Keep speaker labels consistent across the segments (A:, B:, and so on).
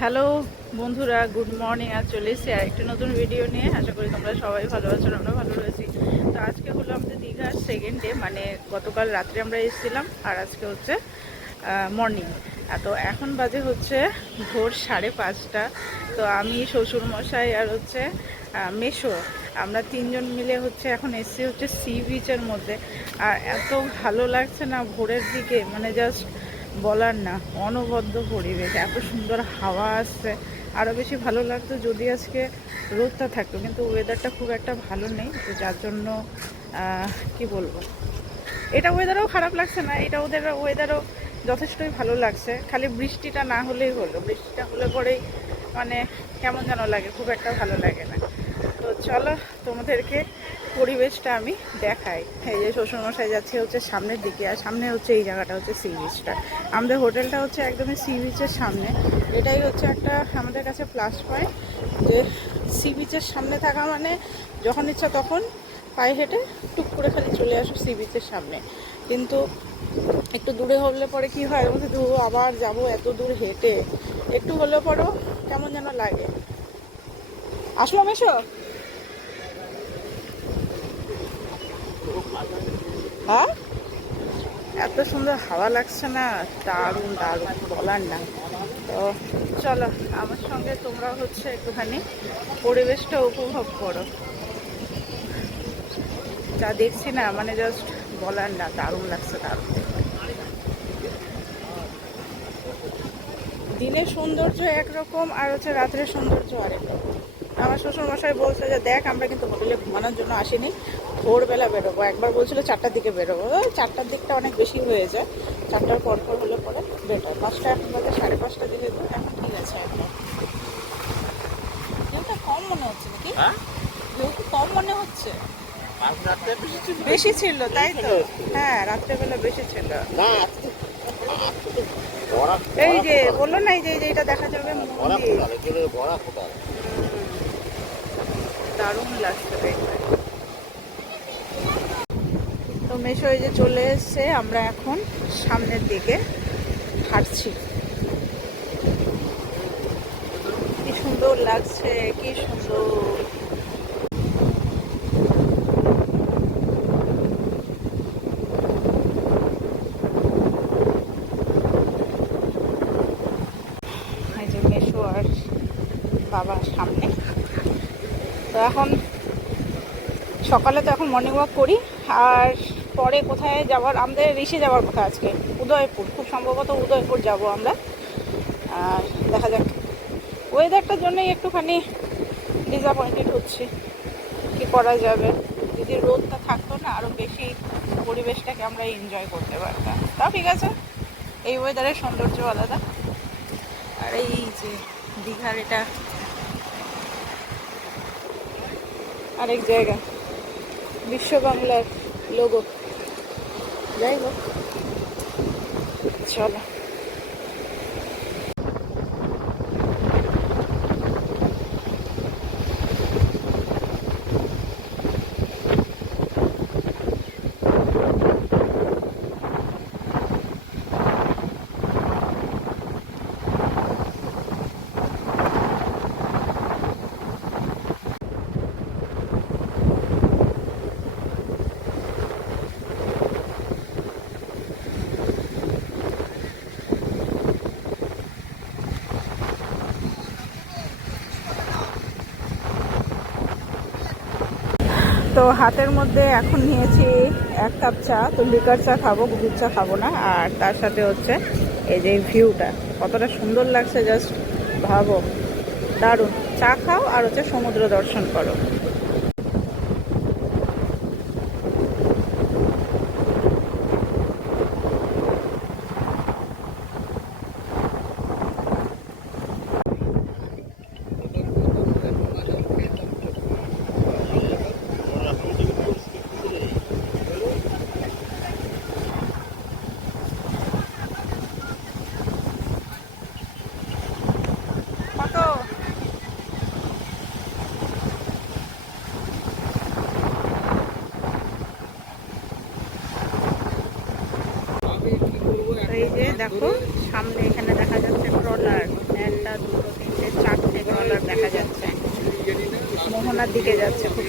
A: Hello বন্ধুরা, good morning. আর চলে এসেছি আর একটা নতুন ভিডিও নিয়ে। আশা করি তোমরা সবাই ভালো আছো আমরা ভালো রয়েছি। তো আজকে হলো আমাদের দীঘার সেকেন্ড ডে মানে গতকাল রাত্রে আমরা এসেছিলাম, আর আজকে হচ্ছে মর্নিং তো এখন বাজে হচ্ছে ভোর সাড়ে পাঁচটা। তো আমি শ্বশুরমশাই আর হচ্ছে মেসো, আমরা তিনজন মিলে হচ্ছে এখন এসছি হচ্ছে সি বিচের মধ্যে। আর এত ভালো লাগছে না ভোরের দিকে মানে জাস্ট বলার না, অনবদ্য পরিবেশ, এত সুন্দর হাওয়া আসছে। আরও বেশি ভালো লাগতো যদি আজকে রোদটা থাকতো, কিন্তু ওয়েদারটা খুব একটা ভালো নেই, তো যার জন্য কি বলব? এটা ওয়েদারও খারাপ লাগছে না, এটা ওদের ওয়েদারও যথেষ্টই ভালো লাগছে। খালি বৃষ্টিটা না হলেই হলো, বৃষ্টিটা হলে পরেই মানে কেমন যেন লাগে, খুব একটা ভালো লাগে না। চলো তোমাদেরকে পরিবেশটা আমি দেখাই। এই যে শ্বশুরমশাই যাচ্ছে হচ্ছে সামনের দিকে, আর সামনে হচ্ছে এই জায়গাটা হচ্ছে সি বিচটা আমাদের হোটেলটা হচ্ছে একদমই সি বিচের সামনে। এটাই হচ্ছে একটা আমাদের কাছে প্লাস পয়েন্ট যে সি বিচের সামনে থাকা মানে যখন ইচ্ছা তখন পায়ে হেঁটে টুক করে খালি চলে আসো সি বিচের সামনে। কিন্তু একটু দূরে হলে পরে কি হয় বলছে দূর আবার যাব এত দূর হেঁটে। একটু হলে পরেও কেমন যেন লাগে। আসলাম, এসো। হ্যাঁ? এত সুন্দর হাওয়া লাগছে না, দারুণ দারুণ, বলার না। তো চলো, আমার সঙ্গে তোমরা হচ্ছে একটুখানি পরিবেশটা উপভোগ করো। যা দেখছি না মানে জাস্ট বলার না, দারুণ লাগছে, দারুণ। দিনের সৌন্দর্য একরকম আর হচ্ছে রাত্রের সৌন্দর্য আরেক রকম। আমার শ্বশুরমশাই বলছে যে, দেখ, আমরা কিন্তু হোটেলে ঘুমানোর জন্য আসিনি। ভোরবেলা বেরোবো একবার বলছিল চারটার দিকে বেরোবো চারটার দিকটা অনেক বেশি হয়ে যায় চারটার পর পর হলে পরে বেটার পাঁচটা এখন বাজে সাড়ে পাঁচটা দিকে তো এখন ঠিক আছে যেহেতু কম মনে হচ্ছে নাকি
B: হ্যাঁ
A: যেহেতু কম মনে হচ্ছে
B: বেশি ছিল
A: তাই তো হ্যাঁ রাত্রেবেলা বেশি ছিল এই যে বলল না এই যে এটা দেখা যাবে দারুণ লাগছে দেখতে মেশো এই যে চলে এসছে, আমরা এখন সামনের দিকে হাঁটছি। কি সুন্দর লাগছে, কি সুন্দর। বাবার সামনে। তো এখন সকালে তো এখন মর্নিং ওয়াক করি, আর পরে কোথায় যাওয়ার, আমাদের ঋষি যাওয়ার কথা আজকে, উদয়পুর, খুব সম্ভবত উদয়পুর যাব আমরা। আর দেখা যাক ওয়েদারটার জন্যই একটুখানি ডিসঅ্যাপয়েন্টেড হচ্ছে, কি করা যাবে? যদি রোদটা থাকতো না আরও বেশি পরিবেশটাকে আমরা এনজয় করতে পারতাম। তাও ঠিক আছে, এই ওয়েদারের সৌন্দর্য আলাদা। আর এই যে দীঘার এটা আরেক জায়গা বিশ্ব বাংলার লোগো যাই হোক চলো। হাতের মধ্যে এখন নিয়েছি এক কাপ চা। তো লিকার চা খাব দুধ চা খাব না। আর তার সাথে হচ্ছে এই যে ভিউটা, কতটা সুন্দর লাগছে জাস্ট ভাবো। দারুণ। চা খাও আর হচ্ছে সমুদ্র দর্শন করো। কত এই যে দেখো, সামনে এখানে দেখা যাচ্ছে ট্রলার একটা, দুটো, তিনটে, চারটে ট্রলার দেখা যাচ্ছে। মোহনার দিকে যাচ্ছে খুব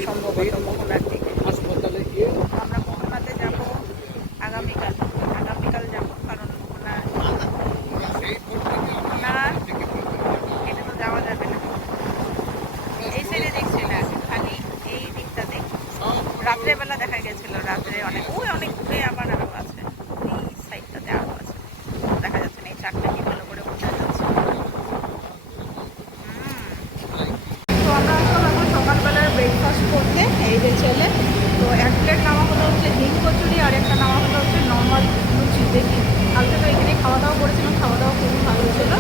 A: নেওয়া হিং কচুরি আর একটা নেওয়া হলো হচ্ছে নর্মাল লুচি দেখি। কালকে তো এখানে খাওয়া দাওয়া করেছিলাম খাওয়া দাওয়া খুবই ভালো ছিল।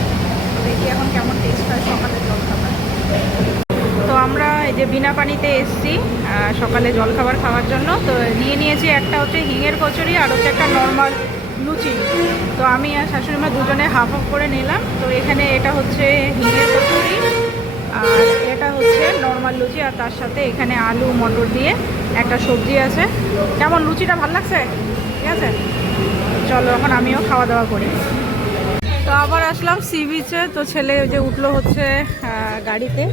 A: তো দেখি এখন কেমন টেস্ট হয় সকালের জলখাবার। তো আমরা এই যে বিনা পানিতে এসছি সকালে জলখাবার খাওয়ার জন্য। তো নিয়ে নিয়েছি একটা হচ্ছে হিঙের কচুরি আর হচ্ছে একটা নর্মাল লুচি। তো আমি আর শাশুড়ি মা দুজনে হাফ হাফ করে নিলাম। তো এখানে এটা হচ্ছে হিঙের কচুরি আর এটা হচ্ছে নর্মাল লুচি আর তার সাথে এখানে আলু, মটর দিয়ে একটা সবজি আছে। কেমন, লুচিটা ভালো লাগছে? ঠিক আছে? চলো, এখন আমিও খাওয়া দাওয়া করি। তো আবার আসলাম সি বিচে তো ছেলে যে উঠল হচ্ছে গাড়িতে।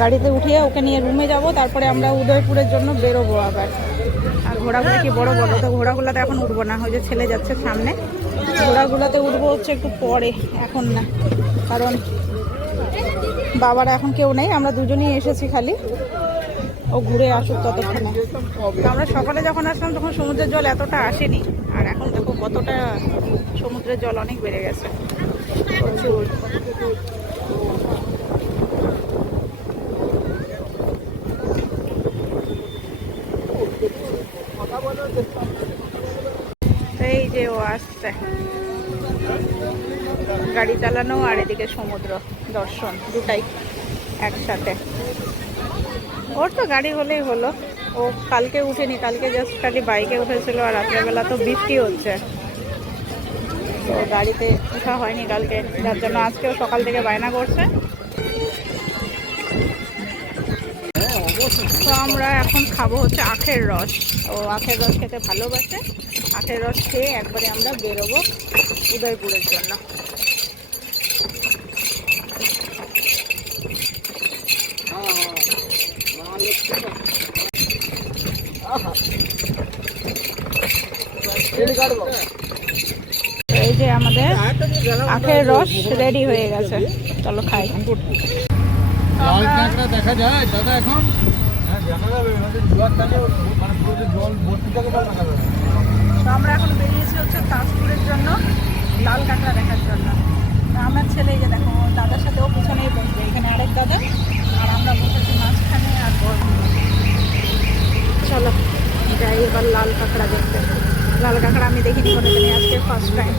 A: গাড়িতে উঠিয়ে ওকে নিয়ে রুমে যাব। তারপরে আমরা উদয়পুরের জন্য বেরোবো আবার। আর ঘোড়াগুলো কি বড় বড়? তো ঘোড়াগুলোতে এখন উঠবো না। ওই যে ছেলে যাচ্ছে সামনে। ঘোড়াগুলোতে উঠবো হচ্ছে একটু পরে, এখন না। কারণ বাবারা এখন কেউ নেই। আমরা দুজনেই এসেছি খালি। ও ঘুরে আসুক ততক্ষণে। আমরা সকালে যখন আসলাম, তখন সমুদ্রের জল এতটা আসেনি। আর এখন দেখো কতটা সমুদ্রের জল অনেক বেড়ে গেছে। প্রচুর। এই যে ও আসছে। গাড়ি চালানো আর এদিকে সমুদ্র দর্শন দুটাই একসাথে। ওর তো গাড়ি হলেই হলো। ও কালকে উঠেনি, কালকে জাস্ট খালি বাইকে উঠেছিল আর রাত্রেবেলা তো বৃষ্টি হচ্ছে। তো গাড়িতে ওঠা হয়নি কালকে, যার জন্য আজকেও সকাল থেকে বায়না করছে। তো আমরা এখন খাব হচ্ছে আখের রস। ও আখের রস খেতে ভালোবাসে। আখের রস খেয়ে একবারে আমরা বেরোবো উদয়পুরের জন্য। এই যে আমাদের আখের রস রেডি হয়ে গেছে। চলো খাই।
C: দেখা যায়। দাদা এখন? হ্যাঁ মানে
A: আমরা এখন বেরিয়েছি হচ্ছে তাজপুরের জন্য লাল কাঁকড়া দেখার জন্য। আমার ছেলে এই যে দেখো দাদার সাথে ও পিছনেই বসবে। এখানে আরেক দাদা আর আমরা বসেছি মাঝখানে আর চলো যাই এবার লাল কাঁকড়া দেখতে। লাল কাঁকড়া আমি দেখিনি কোনোদিনই আজকে ফার্স্ট টাইম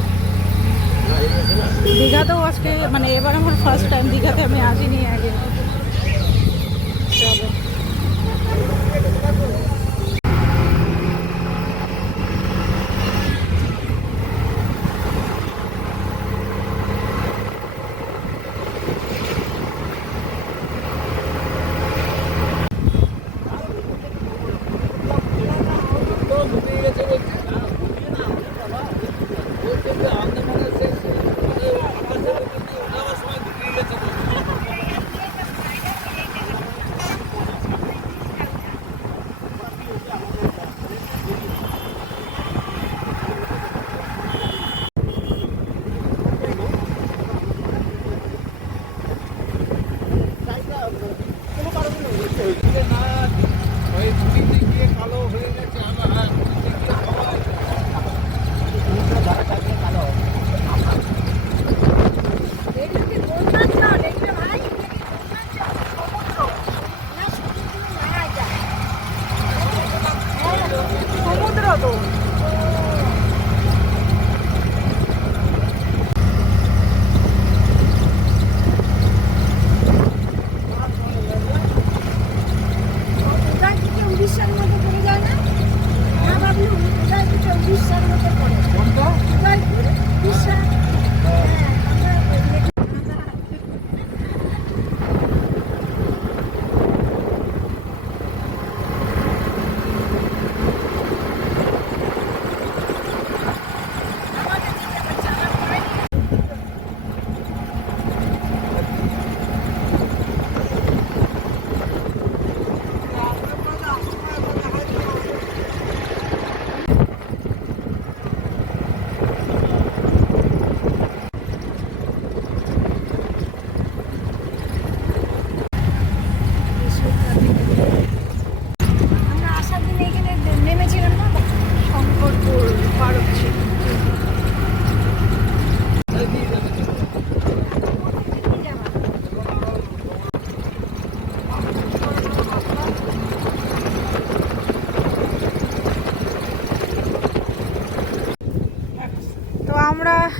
A: দীঘাতেও আজকে মানে এবার আমার ফার্স্ট টাইম দীঘাতে আমি আসিনি আগে চলো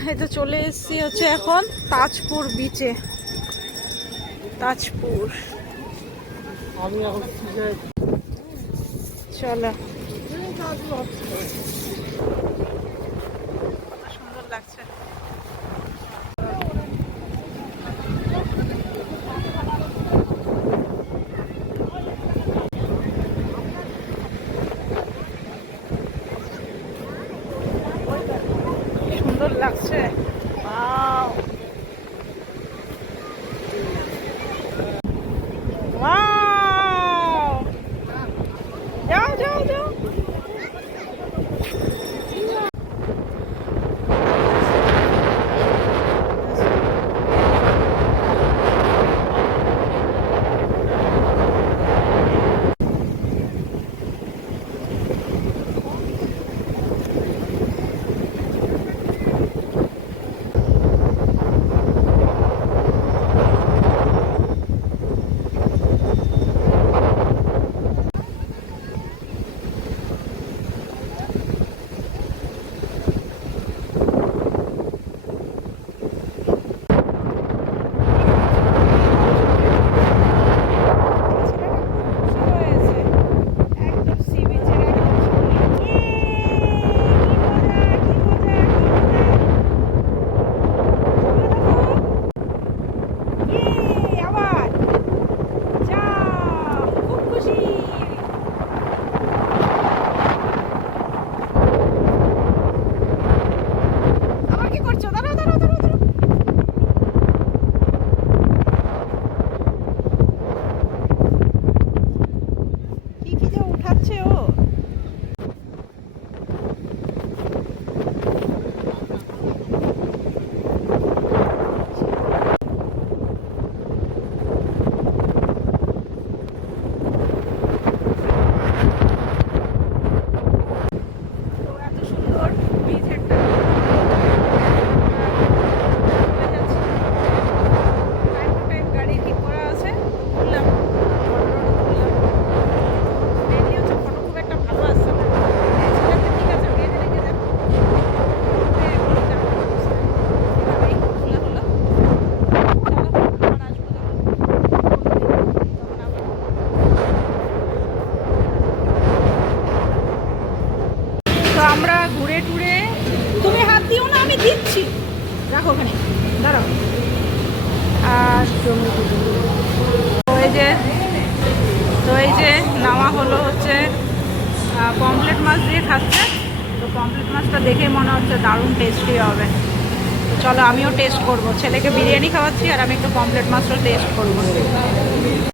A: এই তো চলে এসেছি হচ্ছে এখন তাজপুর বিচে তাজপুর।
C: আমি এখন
A: চলো। সুন্দর লাগছে। আমরা ঘুরে টুরে, তুমি হাত দিও না, আমি দিচ্ছি। রাখো ওখানে, দাঁড়াও। আর এই যে, তো এই যে নামা হলো হচ্ছে পমপ্লেট মাছ দিয়ে খাচ্ছে। তো পমপ্লেট মাছটা দেখে মনে হচ্ছে দারুণ টেস্টি হবে। চলো আমিও টেস্ট করব। ছেলেকে বিরিয়ানি খাওয়াচ্ছি আর আমি একটু পমপ্লেট মাছটা টেস্ট করব।